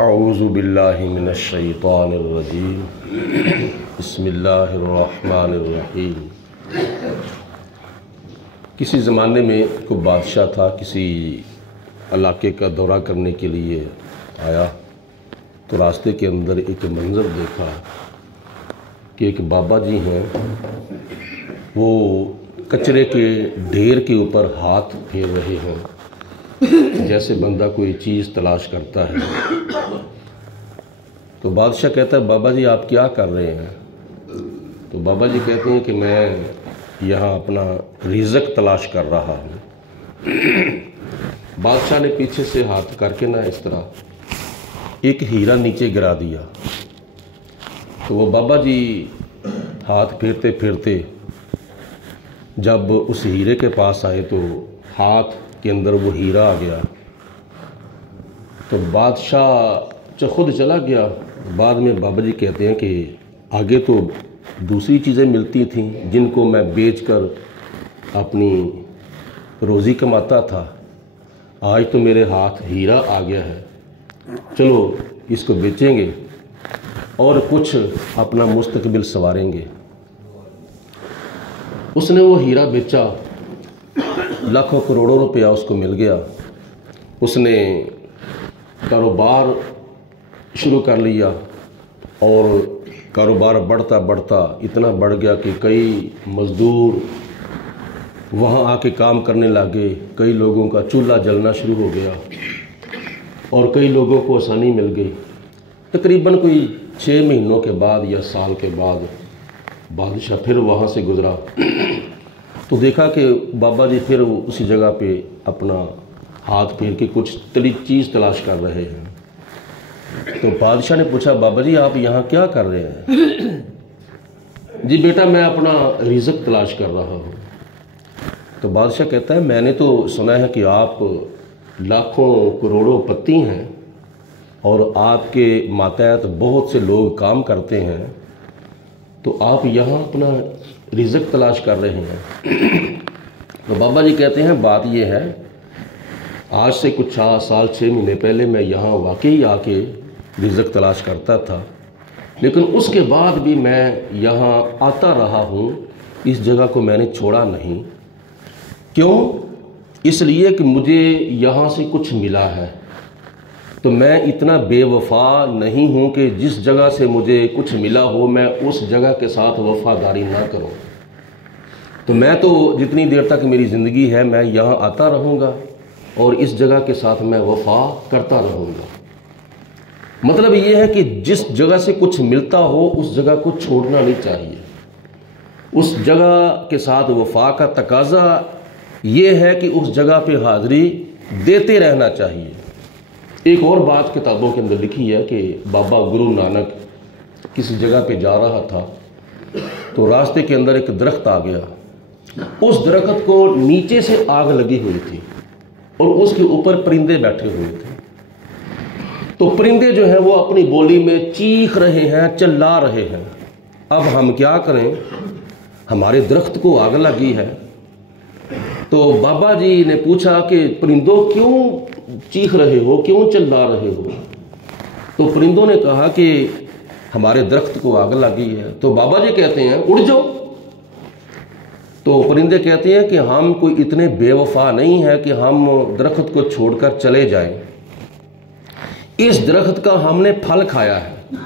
اعوذ باللہ من الشیطان الرجیم بسم اللہ الرحمن الرحیم۔ کسی زمانے میں کوئی بادشاہ تھا، کسی علاقے کا دورہ کرنے کے لیے آیا تو راستے کے اندر ایک منظر دیکھا کہ ایک بابا جی ہیں، وہ کچرے کے ڈھیر کے اوپر ہاتھ پھیر رہے ہیں جیسے بندہ کوئی چیز تلاش کرتا ہے۔ تو بادشاہ کہتا ہے بابا جی آپ کیا کر رہے ہیں؟ تو بابا جی کہتے ہیں کہ میں یہاں اپنا رزق تلاش کر رہا ہوں۔ بادشاہ نے پیچھے سے ہاتھ کر کے اس طرح ایک ہیرا نیچے گرا دیا۔ تو وہ بابا جی ہاتھ پھیرتے پھیرتے جب اس ہیرے کے پاس آئے تو ہاتھ کے اندر وہ ہیرا آ گیا۔ تو بادشاہ خود چلا گیا۔ بعد میں بابا جی کہتے ہیں کہ آگے تو دوسری چیزیں ملتی تھیں جن کو میں بیچ کر اپنی روزی کماتا تھا، آج تو میرے ہاتھ ہیرا آ گیا ہے، چلو اس کو بیچیں گے اور کچھ اپنا مستقبل سنواریں گے۔ اس نے وہ ہیرا بیچا، لاکھوں کروڑوں روپیہ اس کو مل گیا۔ اس نے کاروبار شروع کر لیا اور کاروبار بڑھتا بڑھتا اتنا بڑھ گیا کہ کئی مزدور وہاں آ کے کام کرنے لگے، کئی لوگوں کا چولہا جلنا شروع ہو گیا اور کئی لوگوں کو آسانی مل گئی۔ تقریباً کوئی 6 مہینوں کے بعد یا سال کے بعد بادشاہ پھر وہاں سے گزرا تو دیکھا کہ بابا جی پھر اسی جگہ پہ اپنا ہاتھ پھیر کے کچھ چیز تلاش کر رہے ہیں۔ تو بادشاہ نے پوچھا بابا جی آپ یہاں کیا کر رہے ہیں؟ جی بیٹا میں اپنا رزق تلاش کر رہا ہوں۔ تو بادشاہ کہتا ہے میں نے تو سنا ہے کہ آپ لاکھوں کروڑوں پتی ہیں اور آپ کے ماتحت بہت سے لوگ کام کرتے ہیں، تو آپ یہاں اپنا رزق تلاش کر رہے ہیں؟ تو بابا جی کہتے ہیں بات یہ ہے، آج سے کچھ 6 مہینے پہلے میں یہاں واقعی آ کے رزق تلاش کرتا تھا، لیکن اس کے بعد بھی میں یہاں آتا رہا ہوں، اس جگہ کو میں نے چھوڑا نہیں۔ کیوں؟ اس لیے کہ مجھے یہاں سے کچھ ملا ہے، تو میں اتنا بے وفا نہیں ہوں کہ جس جگہ سے مجھے کچھ ملا ہو میں اس جگہ کے ساتھ وفاداری نہ کروں۔ تو میں تو جتنی دیر تک میری زندگی ہے میں یہاں آتا رہوں گا اور اس جگہ کے ساتھ میں وفا کرتا رہوں گا۔ مطلب یہ ہے کہ جس جگہ سے کچھ ملتا ہو اس جگہ کو چھوڑنا نہیں چاہیے، اس جگہ کے ساتھ وفا کا تقاضا یہ ہے کہ اس جگہ پہ حاضری دیتے رہنا چاہیے۔ ایک اور بات کتابوں کے اندر لکھی ہے کہ بابا گرو نانک کسی جگہ پہ جا رہا تھا تو راستے کے اندر ایک درخت آ گیا، اس درخت کو نیچے سے آگ لگی ہوئی تھی اور اس کے اوپر پرندے بیٹھے ہوئے تھے۔ تو پرندے جو ہیں وہ اپنی بولی میں چیخ رہے ہیں، چلا رہے ہیں، اب ہم کیا کریں، ہمارے درخت کو آگ لگی ہے۔ تو بابا جی نے پوچھا کہ پرندوں کیوں چیخ رہے ہو، کیوں چلا رہے ہو؟ تو پرندوں نے کہا کہ ہمارے درخت کو آگ لگی ہے۔ تو بابا جی کہتے ہیں اڑ جاؤ۔ تو پرندے کہتے ہیں کہ ہم کوئی اتنے بے وفا نہیں ہے کہ ہم درخت کو چھوڑ کر چلے جائیں، اس درخت کا ہم نے پھل کھایا ہے،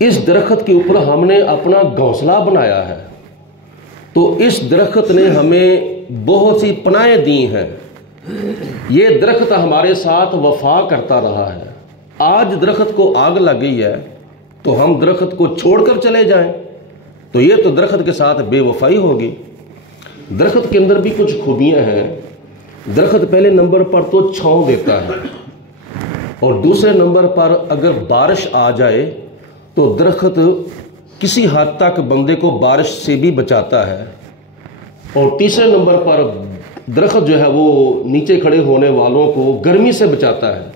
اس درخت کے اوپر ہم نے اپنا گھونسلہ بنایا ہے، تو اس درخت نے ہمیں بہت سی پناہیں دی ہیں، یہ درخت ہمارے ساتھ وفا کرتا رہا ہے، آج درخت کو آگ لگ گئی ہے تو ہم درخت کو چھوڑ کر چلے جائیں تو یہ تو درخت کے ساتھ بے وفائی ہوگی۔ درخت کے اندر بھی کچھ خوبیاں ہیں۔ درخت پہلے نمبر پر تو چھاؤں دیتا ہے اور دوسرے نمبر پر اگر بارش آ جائے تو درخت کسی حد تک بندے کو بارش سے بھی بچاتا ہے، اور تیسرے نمبر پر درخت جو ہے وہ نیچے کھڑے ہونے والوں کو گرمی سے بچاتا ہے،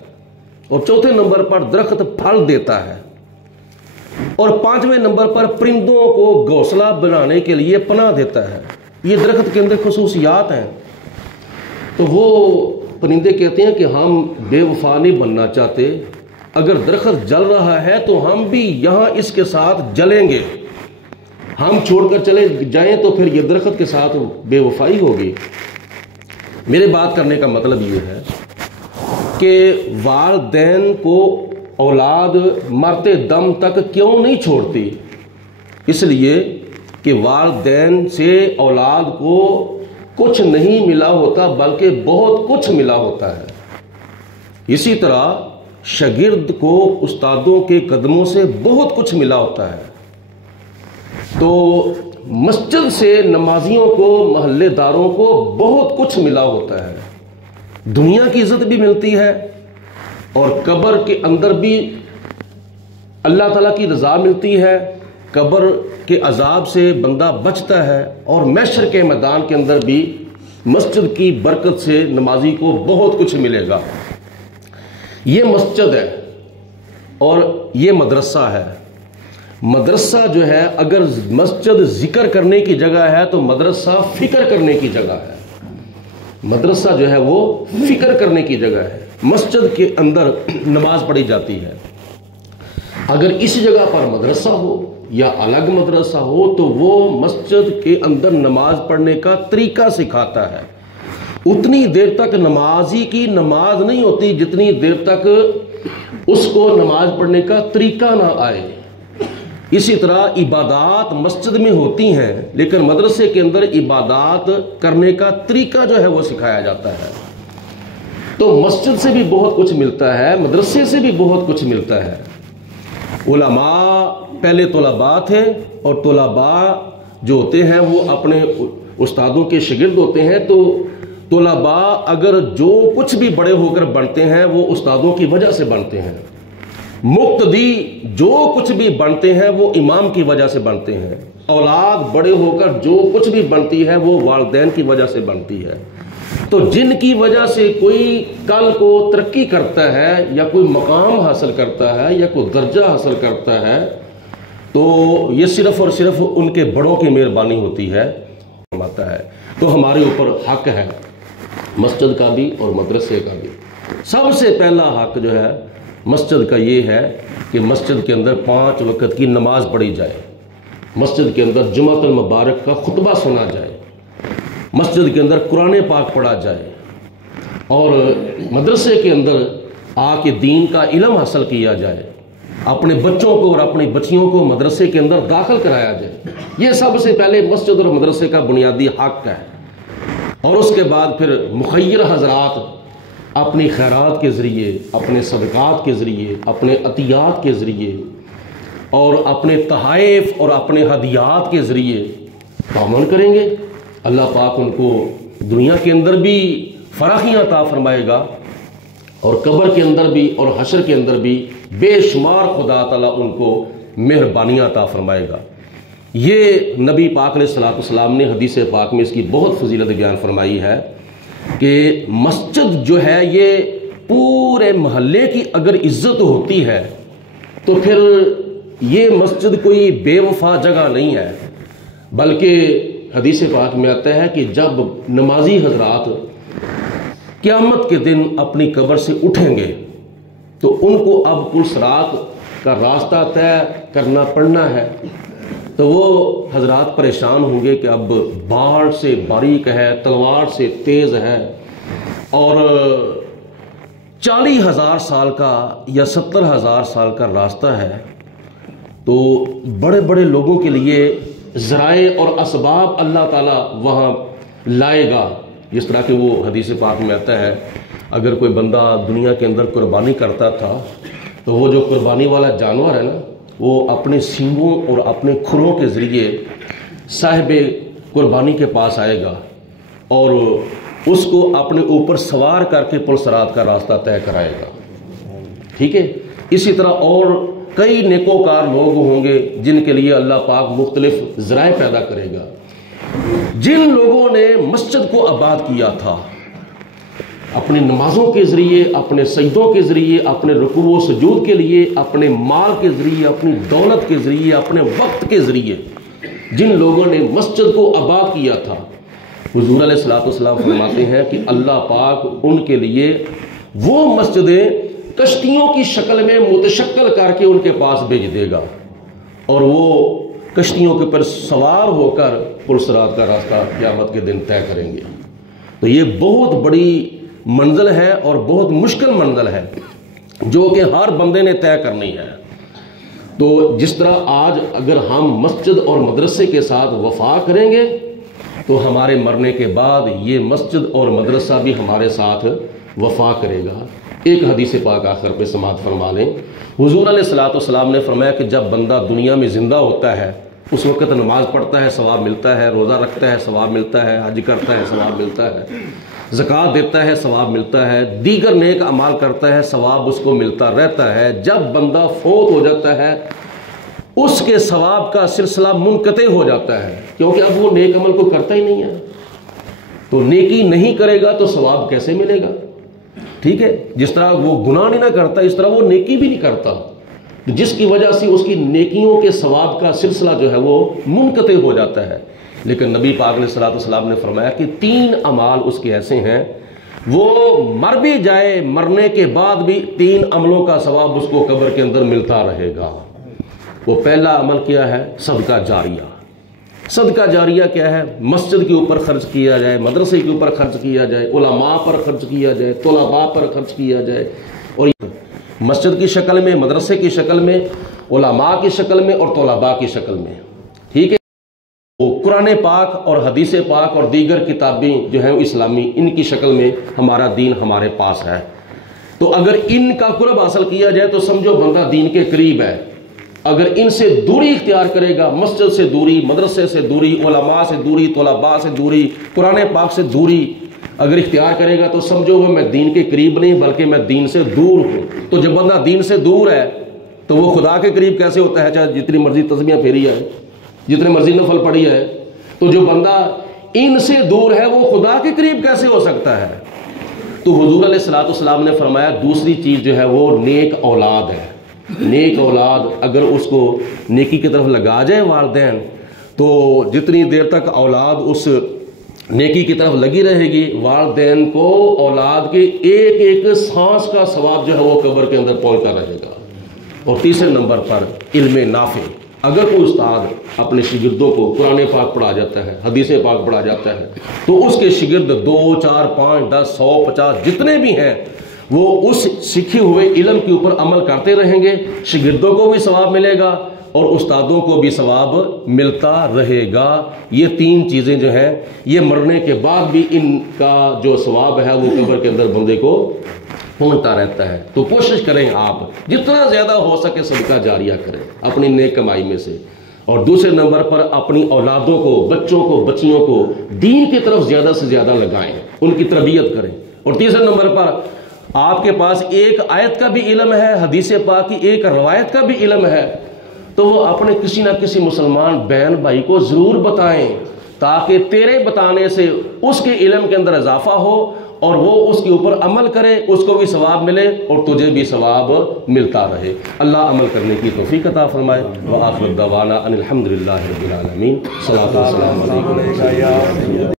اور چوتھے نمبر پر درخت پھل دیتا ہے، اور 5ویں نمبر پر پرندوں کو گھونسلہ بنانے کے لیے پناہ دیتا ہے۔ یہ درخت کے اندر خصوصیات ہیں۔ تو وہ پرندے کہتے ہیں کہ ہم بے وفا نہیں بننا چاہتے، اگر درخت جل رہا ہے تو ہم بھی یہاں اس کے ساتھ جلیں گے. ہم چھوڑ کر چلے جائیں تو پھر یہ درخت کے ساتھ بے وفائی ہوگی. میرے بات کرنے کا مطلب یہ ہے کہ والدین کو اولاد مرتے دم تک کیوں نہیں چھوڑتی؟ اس لیے کہ والدین سے اولاد کو کچھ نہیں ملا ہوتا بلکہ بہت کچھ ملا ہوتا ہے. اسی طرح شاگرد کو استادوں کے قدموں سے بہت کچھ ملا ہوتا ہے. تو مسجد سے نمازیوں کو، محلے داروں کو بہت کچھ ملا ہوتا ہے. دنیا کی عزت بھی ملتی ہے اور قبر کے اندر بھی اللہ تعالیٰ کی رضا ملتی ہے. قبر کے عذاب سے بندہ بچتا ہے اور محشر کے میدان کے اندر بھی مسجد کی برکت سے نمازی کو بہت کچھ ملے گا. یہ مسجد ہے اور یہ مدرسہ ہے. مدرسہ جو ہے، اگر مسجد ذکر کرنے کی جگہ ہے تو مدرسہ فکر کرنے کی جگہ ہے. مدرسہ جو ہے وہ فکر کرنے کی جگہ ہے. مسجد کے اندر نماز پڑھی جاتی ہے. اگر اس جگہ پر مدرسہ ہو یا الگ مدرسہ ہو تو وہ مسجد کے اندر نماز پڑھنے کا طریقہ سکھاتا ہے. اتنی دیر تک نمازی کی نماز نہیں ہوتی جتنی دیر تک اس کو نماز پڑھنے کا طریقہ نہ آئے. اسی طرح عبادات مسجد میں ہوتی ہیں لیکن مدرسے کے اندر عبادات کرنے کا طریقہ جو ہے وہ سکھایا جاتا ہے. تو مسجد سے بھی بہت کچھ ملتا ہے، مدرسے سے بھی بہت کچھ ملتا ہے. علماء پہلے طلباء تھے اور طلباء جو ہوتے ہیں وہ اپنے استادوں کے شاگرد ہوتے ہیں. تو طلباء اگر جو کچھ بھی بڑے ہو کر بنتے ہیں وہ استادوں کی وجہ سے بنتے ہیں. مقتدی جو کچھ بھی بنتے ہیں وہ امام کی وجہ سے بنتے ہیں. اولاد بڑے ہو کر جو کچھ بھی بنتی ہے وہ والدین کی وجہ سے بنتی ہے. تو جن کی وجہ سے کوئی کل کو ترقی کرتا ہے یا کوئی مقام حاصل کرتا ہے یا کوئی درجہ حاصل کرتا ہے تو یہ صرف اور صرف ان کے بڑوں کی مہربانی ہوتی ہے. تو ہمارے اوپر حق ہے مسجد کا بھی اور مدرسے کا بھی. سب سے پہلا حق جو ہے مسجد کا یہ ہے کہ مسجد کے اندر 5 وقت کی نماز پڑھی جائے. مسجد کے اندر جمعۃ المبارک کا خطبہ سنا جائے. مسجد کے اندر قرآن پاک پڑھا جائے اور مدرسے کے اندر آ کے دین کا علم حاصل کیا جائے. اپنے بچوں کو اور اپنی بچیوں کو مدرسے کے اندر داخل کرایا جائے. یہ سب سے پہلے مسجد اور مدرسے کا بنیادی حق ہے. اور اس کے بعد پھر مخیر حضرات اپنی خیرات کے ذریعے، اپنے صدقات کے ذریعے، اپنے عطیات کے ذریعے اور اپنے تحائف اور اپنے ہدیات کے ذریعے تعاون کریں گے. اللہ پاک ان کو دنیا کے اندر بھی فراخیاں عطا فرمائے گا اور قبر کے اندر بھی اور حشر کے اندر بھی بے شمار خدا تعالیٰ ان کو مہربانیاں عطا فرمائے گا. یہ نبی پاک علیہ الصلوۃ والسلام نے حدیث پاک میں اس کی بہت فضیلت بیان فرمائی ہے کہ مسجد جو ہے یہ پورے محلے کی اگر عزت ہوتی ہے تو پھر یہ مسجد کوئی بے وفا جگہ نہیں ہے. بلکہ حدیث پاک میں آتا ہے کہ جب نمازی حضرات قیامت کے دن اپنی قبر سے اٹھیں گے تو ان کو اب پل صراط کا راستہ طے کرنا پڑنا ہے. تو وہ حضرات پریشان ہوں گے کہ اب باڑ سے باریک ہے، تلوار سے تیز ہے اور 40,000 سال کا یا 70,000 سال کا راستہ ہے. تو بڑے بڑے لوگوں کے لیے ذرائع اور اسباب اللہ تعالیٰ وہاں لائے گا. جس طرح کہ وہ حدیث پاک میں آتا ہے اگر کوئی بندہ دنیا کے اندر قربانی کرتا تھا تو وہ جو قربانی والا جانور ہے نا وہ اپنے سینگوں اور اپنے کھروں کے ذریعے صاحب قربانی کے پاس آئے گا اور اس کو اپنے اوپر سوار کر کے پل صراط کا راستہ طے کرائے گا. ٹھیک ہے. اسی طرح اور کئی نیکوکار لوگ ہوں گے جن کے لیے اللہ پاک مختلف ذرائع پیدا کرے گا. جن لوگوں نے مسجد کو آباد کیا تھا اپنی نمازوں کے ذریعے، اپنے سجدوں کے ذریعے، اپنے رکوع و سجود کے لیے، اپنے مال کے ذریعے، اپنی دولت کے ذریعے، اپنے وقت کے ذریعے جن لوگوں نے مسجد کو آباد کیا تھا حضور علیہ الصلوۃ والسلام فرماتے ہیں کہ اللہ پاک ان کے لیے وہ مسجدیں کشتیوں کی شکل میں متشکل کر کے ان کے پاس بھیج دے گا، اور وہ کشتیوں کے پر سوار ہو کر پرصراط کا راستہ قیامت کے دن طے کریں گے۔ تو یہ بہت بڑی منزل ہے اور بہت مشکل منزل ہے جو کہ ہر بندے نے طے کرنی ہے۔ تو جس طرح آج اگر ہم مسجد اور مدرسے کے ساتھ وفا کریں گے تو ہمارے مرنے کے بعد یہ مسجد اور مدرسہ بھی ہمارے ساتھ وفا کرے گا۔ ایک حدیث پاک آخر پہ سماعت فرما لیں۔ حضور علیہ الصلوۃ والسلام نے فرمایا کہ جب بندہ دنیا میں زندہ ہوتا ہے اس وقت نماز پڑھتا ہے ثواب ملتا ہے، روزہ رکھتا ہے ثواب ملتا ہے، حج کرتا ہے ثواب ملتا ہے، زکوٰۃ دیتا ہے ثواب ملتا ہے، دیگر نیک اعمال کرتا ہے ثواب اس کو ملتا رہتا ہے۔ جب بندہ فوت ہو جاتا ہے اس کے ثواب کا سلسلہ منقطع ہو جاتا ہے، کیونکہ اب وہ نیک عمل کو کرتا ہی نہیں ہے۔ تو نیکی نہیں کرے گا تو ثواب کیسے ملے گا؟ ٹھیک ہے، جس طرح وہ گناہ نہیں نہ کرتا اس طرح وہ نیکی بھی نہیں کرتا، جس کی وجہ سے اس کی نیکیوں کے ثواب کا سلسلہ جو ہے وہ منقطع ہو جاتا ہے۔ لیکن نبی پاک علیہ الصلوۃ والسلام نے فرمایا کہ 3 اعمال اس کے ایسے ہیں وہ مر بھی جائے، مرنے کے بعد بھی 3 عملوں کا ثواب اس کو قبر کے اندر ملتا رہے گا۔ وہ پہلا عمل کیا ہے؟ صدقہ جاریہ۔ صدقہ جاریہ کیا ہے؟ مسجد کے اوپر خرچ کیا جائے، مدرسے کے اوپر خرچ کیا جائے، علماء پر خرچ کیا جائے، طلباء پر خرچ کیا جائے، اور مسجد کی شکل میں، مدرسے کی شکل میں، علماء کی شکل میں اور طلباء کی شکل میں۔ ٹھیک ہے، وہ قرآن پاک اور حدیث پاک اور دیگر کتابیں جو ہیں اسلامی، ان کی شکل میں ہمارا دین ہمارے پاس ہے۔ تو اگر ان کا قرب حاصل کیا جائے تو سمجھو بندہ دین کے قریب ہے۔ اگر ان سے دوری اختیار کرے گا، مسجد سے دوری، مدرسے سے دوری، علماء سے دوری، طلباء سے دوری، قرآن پاک سے دوری اگر اختیار کرے گا تو سمجھو وہ میں دین کے قریب نہیں بلکہ میں دین سے دور ہوں۔ تو جب بندہ دین سے دور ہے تو وہ خدا کے قریب کیسے ہوتا ہے؟ چاہے جتنی مرضی تسبیحاں پھیری ہے، جتنے مرضی نفل پڑھی ہے، تو جو بندہ ان سے دور ہے وہ خدا کے قریب کیسے ہو سکتا ہے؟ تو حضور علیہ الصلوۃ والسلام نے فرمایا دوسری چیز جو ہے وہ نیک اولاد ہے۔ نیک اولاد اگر اس کو نیکی کی طرف لگا جائے والدین، تو جتنی دیر تک اولاد اس نیکی کی طرف لگی رہے گی والدین کو اولاد کے ایک ایک سانس کا ثواب جو ہے وہ قبر کے اندر پہنچتا رہے گا۔ اور تیسرے نمبر پر علم نافع۔ اگر کوئی استاد اپنے شاگردوں کو قرآن پاک پڑھا جاتا ہے، حدیث پاک پڑھا جاتا ہے، تو اس کے شاگرد 2 4 5 10 100 50 جتنے بھی ہیں وہ اس سیکھے ہوئے علم کے اوپر عمل کرتے رہیں گے، شاگردوں کو بھی ثواب ملے گا اور استادوں کو بھی ثواب ملتا رہے گا۔ یہ 3 چیزیں جو ہیں یہ مرنے کے بعد بھی ان کا جو ثواب ہے وہ قبر کے اندر بندے کو پہنچتا رہتا ہے۔ تو کوشش کریں آپ جتنا زیادہ ہو سکے صدقہ جاریہ کریں اپنی نیک کمائی میں سے، اور دوسرے نمبر پر اپنی اولادوں کو، بچوں کو، بچیوں کو دین کی طرف زیادہ سے زیادہ لگائیں، ان کی تربیت کریں۔ اور تیسرے نمبر پر آپ کے پاس ایک آیت کا بھی علم ہے، حدیث پاک کی ایک روایت کا بھی علم ہے، تو وہ اپنے کسی نہ کسی مسلمان بہن بھائی کو ضرور بتائیں تاکہ تیرے بتانے سے اس کے علم کے اندر اضافہ ہو اور وہ اس کے اوپر عمل کرے، اس کو بھی ثواب ملے اور تجھے بھی ثواب ملتا رہے۔ اللہ عمل کرنے کی توفیق عطا فرمائے۔ وآخر دعوانا ان الحمد للہ رب العالمین۔ صلاۃ و سلام علیکم۔